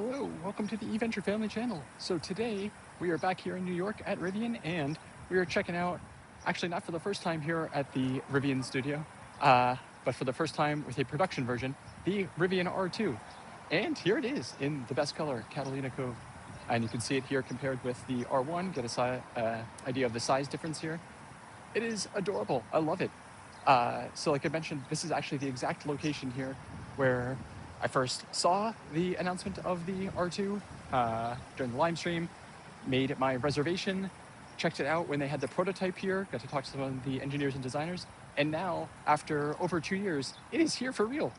Hello, welcome to the eVenture Family Channel. So today we are back here in New York at Rivian, and we are checking out, actually not for the first time here at the Rivian studio, but for the first time with a production version, the Rivian R2. And here it is in the best color, Catalina Cove. And you can see it here compared with the R1, get a idea of the size difference here. It is adorable, I love it. So like I mentioned, this is actually the exact location here where I first saw the announcement of the R2 during the live stream, made my reservation, checked it out when they had the prototype here, got to talk to some of the engineers and designers, and now, after over 2 years, it is here for real.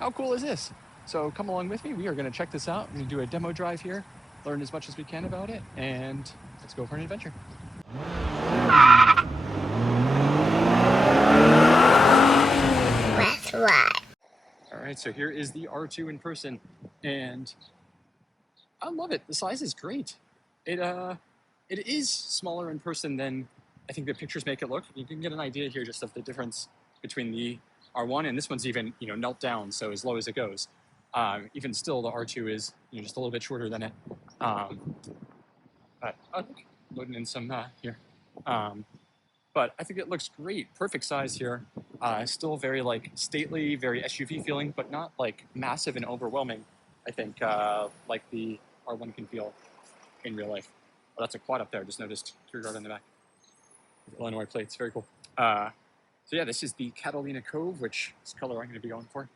How cool is this? So come along with me, we are gonna check this out. We're gonna do a demo drive here, learn as much as we can about it, and let's go for an adventure. That's right. All right, so here is the R2 in person, and I love it. The size is great. It is smaller in person than I think the pictures make it look. You can get an idea here just of the difference between the R1 and this one's even knelt down, so as low as it goes. Even still, the R2 is just a little bit shorter than it. But look, loading in some here. But I think it looks great. Perfect size here. Still very stately, very SUV feeling, but not like massive and overwhelming. I think like the R1 can feel in real life. Oh, that's a quad up there. Just noticed Tree Guard on the back. Illinois plates, very cool. So yeah, this is the Catalina Cove, which is the color I'm going to be going for.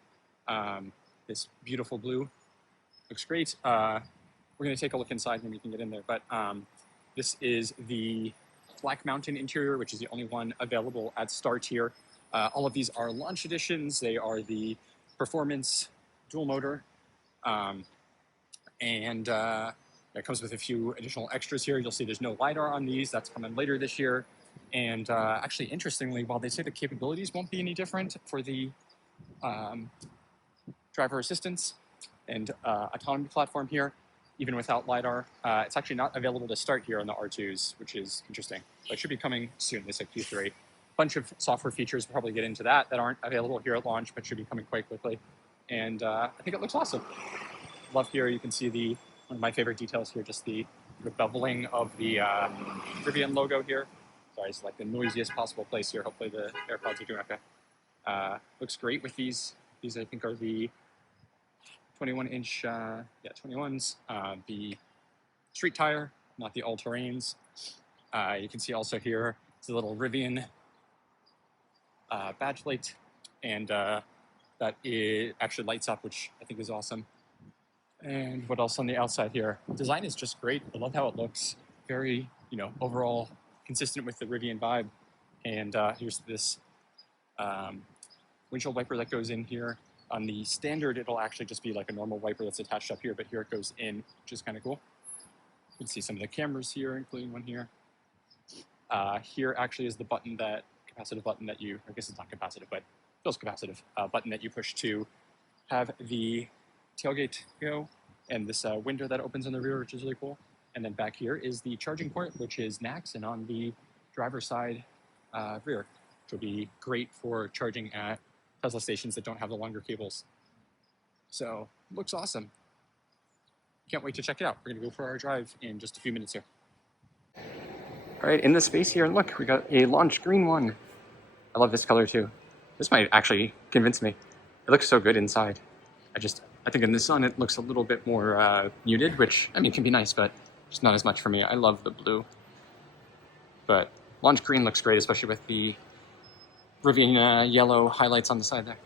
This beautiful blue looks great. We're going to take a look inside and we can get in there. But this is the Black Mountain interior, which is the only one available at start here. All of these are launch editions. They are the performance dual motor. It comes with a few additional extras here. You'll see there's no LiDAR on these. That's coming later this year. And actually, interestingly, while they say the capabilities won't be any different for the driver assistance and autonomy platform here, even without LiDAR, it's actually not available to start here on the R2s, which is interesting. But it should be coming soon. They said Q3. A bunch of software features, we'll probably get into that aren't available here at launch, but should be coming quite quickly. And I think it looks awesome. Love here, you can see one of my favorite details here, just the beveling of the Rivian logo here. Sorry, it's like the noisiest possible place here. Hopefully the AirPods are doing okay. Looks great with these. These I think are the 21-inch, 21s. The street tire, not the all-terrains. You can see also here, it's a little Rivian badge light, and that it actually lights up, which I think is awesome. And what else on the outside here? Design is just great. I love how it looks. Very, overall consistent with the Rivian vibe. And here's this windshield wiper that goes in here. On the standard, it'll actually just be like a normal wiper that's attached up here, but here it goes in, which is kind of cool. You can see some of the cameras here, including one here. Here actually is the button capacitive button that you, I guess it's not capacitive, but feels capacitive, button that you push to have the tailgate go, and this window that opens in the rear, which is really cool. And then back here is the charging port, which is NACS, and on the driver's side rear, which will be great for charging at Tesla stations that don't have the longer cables. So, looks awesome. Can't wait to check it out. We're gonna go for our drive in just a few minutes here. All right, in the space here, and look, we got a launch green one. I love this color too. This might actually convince me. It looks so good inside. I think in the sun it looks a little bit more muted, which, I mean, can be nice, but just not as much for me. I love the blue. But launch green looks great, especially with the Rivian yellow highlights on the side there.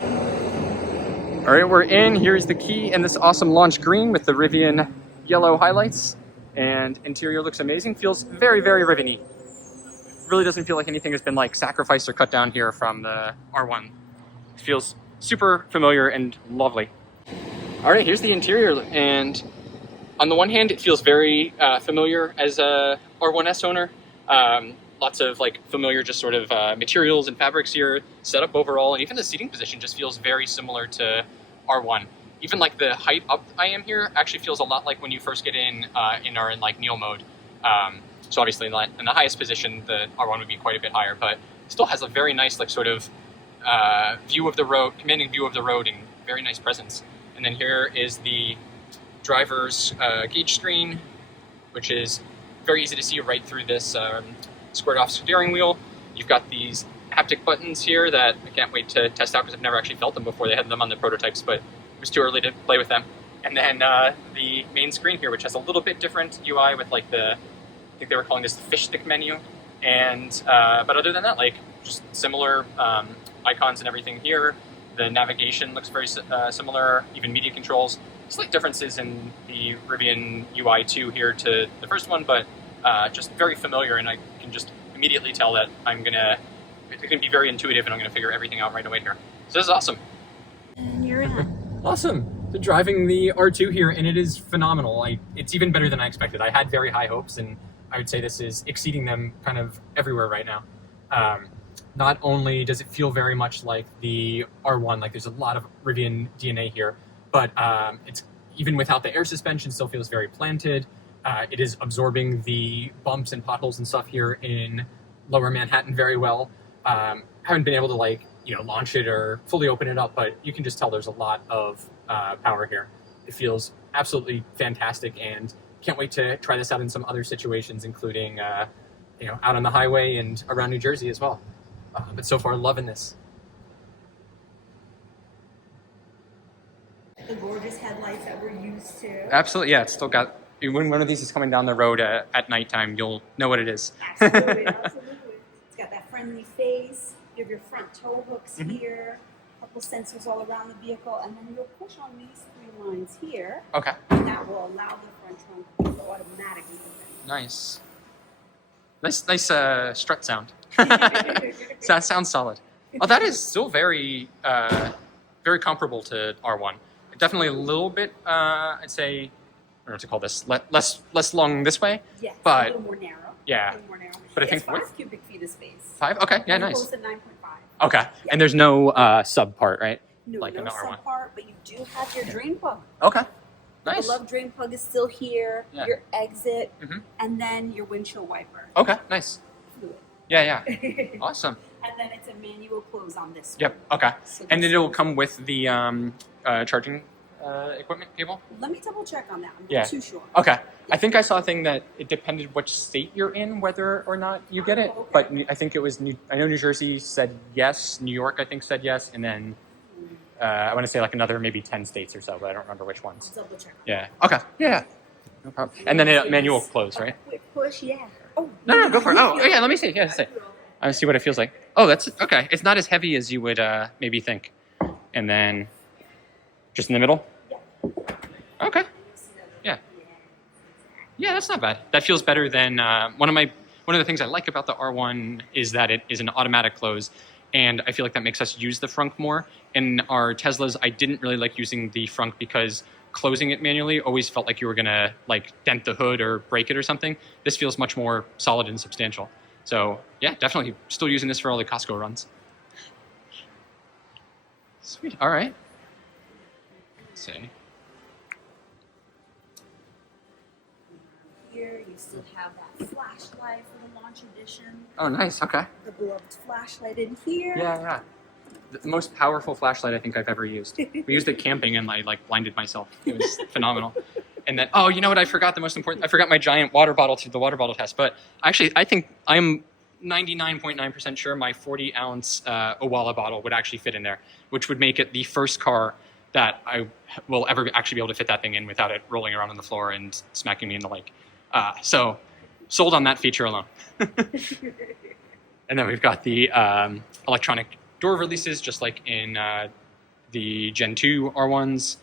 All right, we're in. Here's the key and this awesome launch green with the Rivian yellow highlights. And interior looks amazing. Feels very, very Rivian-y. Really doesn't feel like anything has been sacrificed or cut down here from the R1. It feels super familiar and lovely. All right, here's the interior. And on the one hand, it feels very familiar as a R1S owner. Lots of familiar just sort of materials and fabrics here, setup overall, and even the seating position just feels very similar to R1. Even the height up I am here actually feels a lot like when you first get in Neo mode. So obviously in the highest position, the R1 would be quite a bit higher, but still has a very nice sort of view of the road, commanding view of the road, and very nice presence. And then here is the driver's gauge screen, which is very easy to see right through this squared off steering wheel. You've got these haptic buttons here that I can't wait to test out because I've never actually felt them before. They had them on the prototypes, but it was too early to play with them. And then the main screen here, which has a little bit different UI with like I think they were calling this the fish stick menu. And but other than that, like just similar icons and everything here. The navigation looks very similar, even media controls. Slight differences in the Rivian UI 2 here to the first one, but just very familiar, and I can just immediately tell that it's gonna be very intuitive, and I'm gonna figure everything out right away here. So this is awesome. And you're in. Awesome. So driving the R2 here, and it is phenomenal. It's even better than I expected. I had very high hopes, and I would say this is exceeding them kind of everywhere right now. Not only does it feel very much like the R1, like there's a lot of Rivian DNA here, but it's even without the air suspension, still feels very planted. It is absorbing the bumps and potholes and stuff here in lower Manhattan very well. Haven't been able to launch it or fully open it up, but you can just tell there's a lot of power here. It feels absolutely fantastic, and can't wait to try this out in some other situations, including out on the highway and around New Jersey as well. But so far, loving this. The gorgeous headlights that we're used to. Absolutely, yeah. It's still got. When one of these is coming down the road at nighttime, you'll know what it is. Absolutely, absolutely. It's got that friendly face. You have your front tow hooks here. A couple sensors all around the vehicle, and then you'll push on these 3 lines here. Okay. And that will allow the front trunk to go automatically open. Nice. Nice strut sound. That sounds solid. Oh, that is still very very comparable to R1. Definitely a little bit, I'd say, I don't know what to call this, less long this way. Yeah, but a little more narrow. Yeah. A little more narrow. But I think 5 cubic feet of space. 5? Okay, yeah, nice. Opposed to 9.5. Okay, yeah. And there's no sub part, right? No, like no in the R1. sub part, but you do have your drain plug. Okay, nice. The love drain plug is still here. Yeah. Your exit, Mhm. and then your windshield wiper. Okay, nice. Fluid. Yeah. Awesome. And then it's a manual close on this Yep, one. okay. So And this it'll one- come with the charging equipment cable? Let me double check on that. I'm Yeah. not too sure. Okay. I think I saw a thing that it depended which state you're in, whether or not you get it. Oh, okay. But I think it was I know New Jersey said yes, New York I think said yes, and then I want to say like another maybe 10 states or so, but I don't remember which ones. I'll double check. Yeah. Okay. Yeah. No problem. And then a manual close, right? Quick push, yeah. Oh No, go for it. Oh, yeah. Let me see. Yeah, see. I want to see what it feels like. Oh, that's okay. It's not as heavy as you would maybe think. And then just in the middle. Yeah. Okay. Yeah. Yeah, that's not bad. That feels better than one of the things I like about the R1 is that it is an automatic close, and I feel like that makes us use the Frunk more. In our Teslas, I didn't really like using the Frunk because closing it manually always felt like you were gonna like dent the hood or break it or something. This feels much more solid and substantial. So yeah, definitely still using this for all the Costco runs. Sweet. All right. Let's see. Here you still have that flashlight for the Launch Edition. Oh, nice. Okay. The beloved flashlight in here. Yeah. The most powerful flashlight I think I've ever used. We used it camping and I like blinded myself. It was phenomenal. And then, oh, you know what? I forgot the most important. I forgot my giant water bottle to the water bottle test. But actually, I think I'm 99.9% sure my 40-ounce Owala bottle would actually fit in there, which would make it the first car that I will ever actually be able to fit that thing in without it rolling around on the floor and smacking me in the leg. So, sold on that feature alone. And then we've got the electronic door releases, just like in the Gen 2 R1s.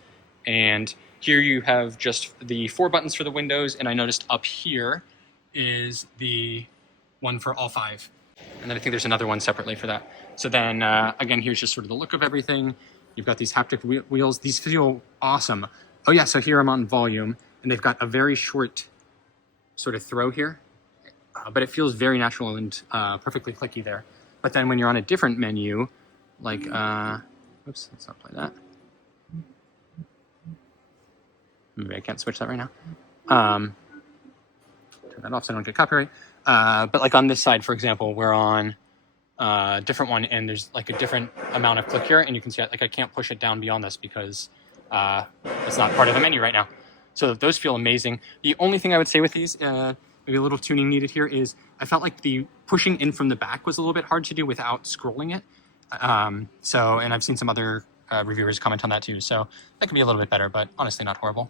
And here you have just the 4 buttons for the windows, and I noticed up here is the one for all 5. And then I think there's another one separately for that. So then, again, here's just sort of the look of everything. You've got these haptic wheels. These feel awesome. Oh yeah, so here I'm on volume, and they've got a very short sort of throw here, but it feels very natural and perfectly clicky there. But then when you're on a different menu, like, oops, let's not play that. Maybe I can't switch that right now. Turn that off so I don't get copyright. But like on this side, for example, we're on a different one, and there's like a different amount of click here, and you can see like I can't push it down beyond this because it's not part of the menu right now. So those feel amazing. The only thing I would say with these, maybe a little tuning needed here, is I felt like the pushing in from the back was a little bit hard to do without scrolling it. And I've seen some other reviewers comment on that too. So that could be a little bit better, but honestly not horrible.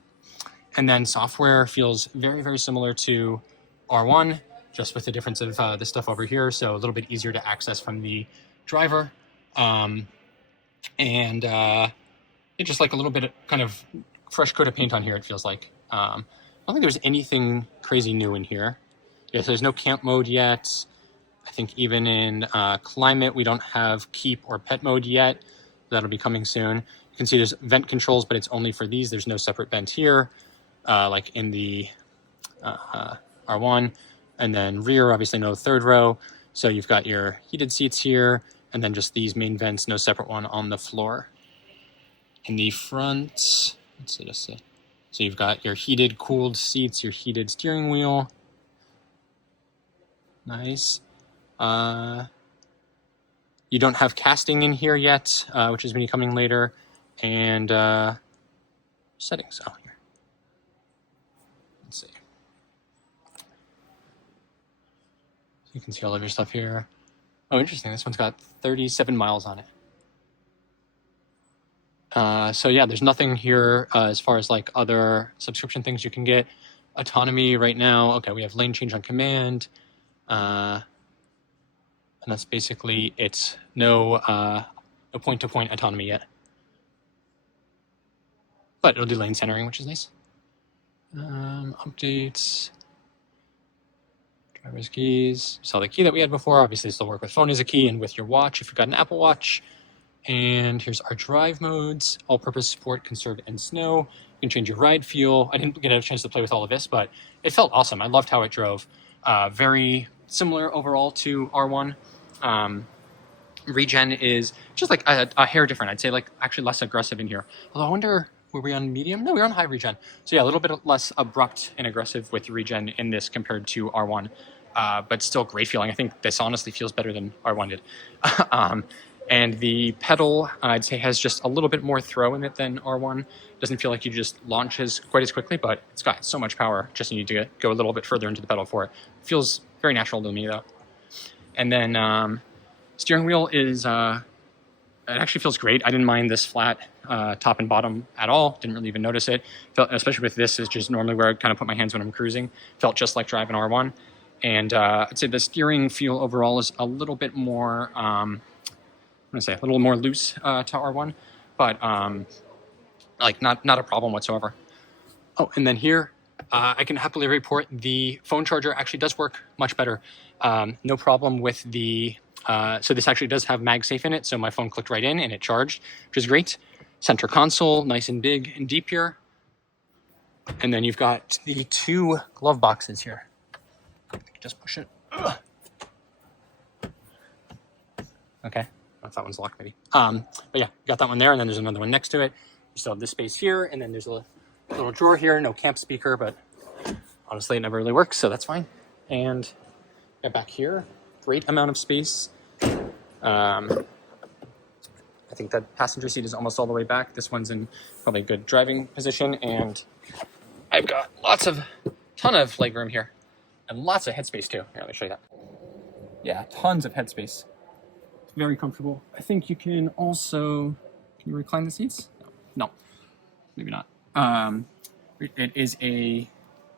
And then software feels very, very similar to R1, just with the difference of this stuff over here. So a little bit easier to access from the driver. It's just like a little bit of kind of fresh coat of paint on here, it feels like. I don't think there's anything crazy new in here. Yes, there's no camp mode yet. I think even in climate, we don't have keep or pet mode yet. That'll be coming soon. You can see there's vent controls, but it's only for these. There's no separate vent here, like in the R1. And then rear, obviously no third row. So you've got your heated seats here, and then just these main vents, no separate one on the floor. In the front, let's see. So you've got your heated, cooled seats, your heated steering wheel. Nice. You don't have casting in here yet, which is going to be coming later. And settings out here. Let's see. You can see all of your stuff here. Oh, interesting. This one's got 37 miles on it. So yeah, there's nothing here as far as like other subscription things you can get. Autonomy right now. Okay, we have lane change on command. And that's basically it. No point-to-point autonomy yet. But it'll do lane centering, which is nice. Updates. Driver's keys. You saw the key that we had before. Obviously, this will work with phone as a key and with your watch if you've got an Apple Watch. And here's our drive modes. All-purpose sport, conserve, and snow. You can change your ride feel. I didn't get a chance to play with all of this, but it felt awesome. I loved how it drove. Very similar overall to R1. Regen is just like a hair different. I'd say like actually less aggressive in here. Although I wonder, were we on medium? No, we were on high regen. So yeah, a little bit less abrupt and aggressive with regen in this compared to R1. But still great feeling. I think this honestly feels better than R1 did. And the pedal, I'd say, has just a little bit more throw in it than R1. Doesn't feel like you just launches quite as quickly, but it's got so much power. Just need to go a little bit further into the pedal for it. Feels very natural to me, though. And then steering wheel is, it actually feels great. I didn't mind this flat top and bottom at all. Didn't really even notice it. Felt, especially with this, is just normally where I kind of put my hands when I'm cruising. Felt just like driving R1. And I'd say the steering feel overall is a little bit more... I'm gonna say a little more loose to R1, but like not a problem whatsoever. Oh, and then here I can happily report the phone charger actually does work much better. No problem with the so this actually does have MagSafe in it, so my phone clicked right in and it charged, which is great. Center console, nice and big and deep here, and then you've got the two glove boxes here. Just push it. Ugh. Okay. If that one's locked, maybe. But yeah, got that one there, and then there's another one next to it. You still have this space here, and then there's a little drawer here. No camp speaker, but honestly, it never really works, so that's fine. And back here, great amount of space. I think that passenger seat is almost all the way back. This one's in probably a good driving position, and I've got ton of legroom here, and lots of headspace too. Here, let me show you that. Yeah, tons of headspace. Very comfortable. I think you can also, can you recline the seats? No, maybe not. It is a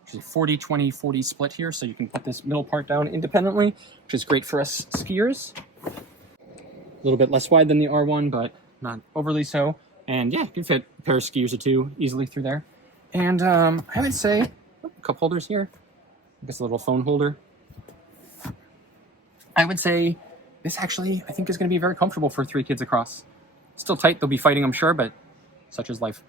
40-20-40 split here, so you can put this middle part down independently, which is great for us skiers. A little bit less wide than the R1, but not overly so. And yeah, you can fit a pair of skiers or two easily through there. And I would say, cup holders here. I guess a little phone holder. I would say this actually, I think, is going to be very comfortable for 3 kids across. Still tight, they'll be fighting, I'm sure, but such is life.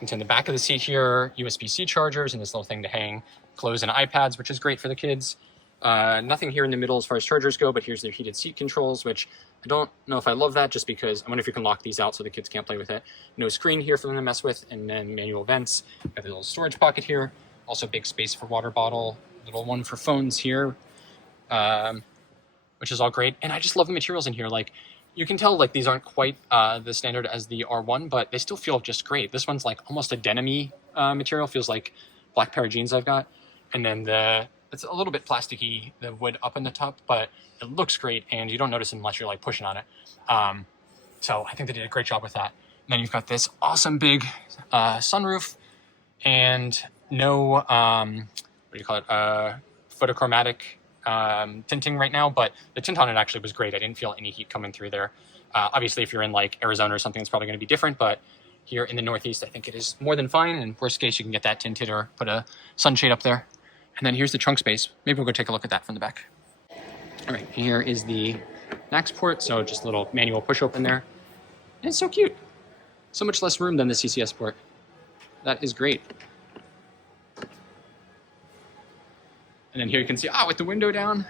And in the back of the seat here, USB-C chargers and this little thing to hang clothes and iPads, which is great for the kids. Nothing here in the middle as far as chargers go, but here's their heated seat controls, which I don't know if I love that, just because I wonder if you can lock these out so the kids can't play with it. No screen here for them to mess with, and then manual vents. Got a little storage pocket here. Also big space for water bottle. Little one for phones here. Which is all great. And I just love the materials in here. Like, you can tell like these aren't quite the standard as the R1, but they still feel just great. This one's like almost a denim-y material, feels like black pair of jeans I've got. And then it's a little bit plasticky, the wood up in the top, but it looks great, and you don't notice it unless you're like pushing on it. So I think they did a great job with that. And then you've got this awesome big sunroof, and no, what do you call it, photochromatic tinting right now, but the tint on it actually was great. I didn't feel any heat coming through there. Obviously, if you're in like Arizona or something, it's probably going to be different, but here in the Northeast, I think it is more than fine. And worst case, you can get that tinted or put a sunshade up there. And then here's the trunk space. Maybe we'll go take a look at that from the back. All right, here is the max port. So just a little manual push open there. And it's so cute. So much less room than the CCS port. That is great. And then here you can see, with the window down.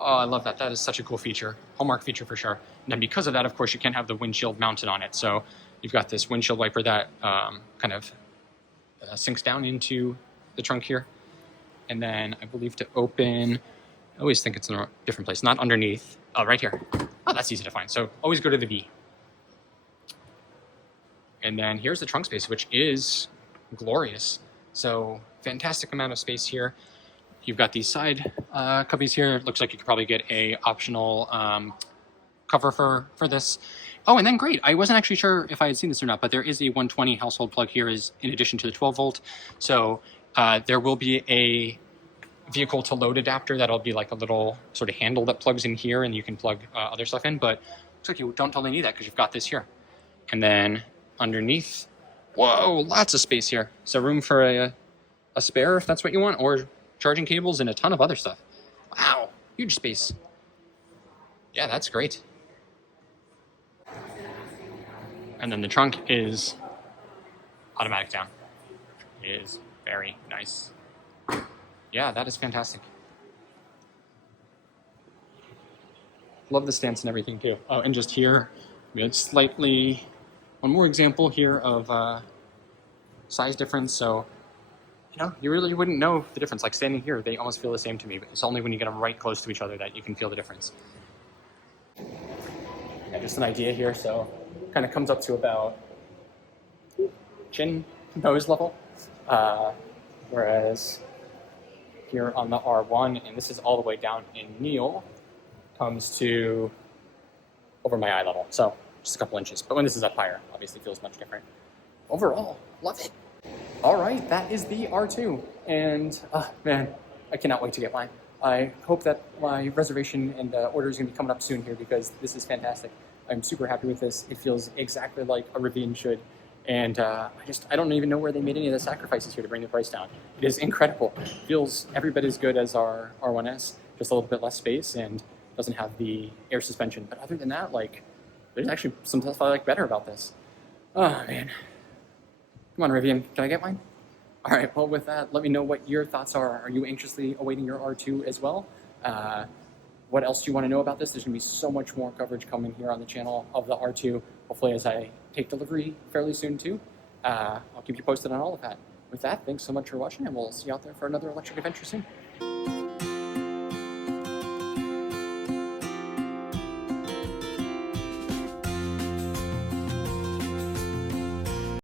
Oh, I love that. That is such a cool feature. Hallmark feature for sure. And then because of that, of course, you can't have the windshield mounted on it. So you've got this windshield wiper that kind of sinks down into the trunk here. And then I believe to open, I always think it's in a different place, not underneath. Oh, right here. Oh, that's easy to find. So always go to the V. And then here's the trunk space, which is glorious. So fantastic amount of space here. You've got these side cubbies here. It looks like you could probably get a optional cover for this. Oh, and then great. I wasn't actually sure if I had seen this or not, but there is a 120 household plug here is in addition to the 12 volt. So there will be a vehicle to load adapter that'll be like a little sort of handle that plugs in here, and you can plug other stuff in, but looks like you don't totally need that because you've got this here. And then underneath, whoa, lots of space here. So room for a spare if that's what you want, or charging cables and a ton of other stuff. Wow, huge space. Yeah, that's great. And then the trunk is automatic down. It is very nice. Yeah, that is fantastic. Love the stance and everything too. Oh, and just here, we had slightly, one more example here of size difference. So, you know, you really wouldn't know the difference. Like standing here, they almost feel the same to me, but it's only when you get them right close to each other that you can feel the difference. Yeah, just an idea here. So kind of comes up to about chin to nose level. Whereas here on the R1, and this is all the way down in Neil, comes to over my eye level. So just a couple inches. But when this is up higher, obviously feels much different. Overall, love it. All right, that is the R2. And man, I cannot wait to get mine. I hope that my reservation and order is going to be coming up soon here because this is fantastic. I'm super happy with this. It feels exactly like a Rivian should. And I don't even know where they made any of the sacrifices here to bring the price down. It is incredible. It feels every bit as good as our R1S, just a little bit less space and doesn't have the air suspension. But other than that, like, there's actually some stuff I like better about this. Oh, man. Come on, Rivian, can I get mine? All right, well, with that, let me know what your thoughts are. Are you anxiously awaiting your R2 as well? What else do you want to know about this? There's going to be so much more coverage coming here on the channel of the R2, hopefully as I take delivery fairly soon too. I'll keep you posted on all of that. With that, thanks so much for watching, and we'll see you out there for another electric adventure soon.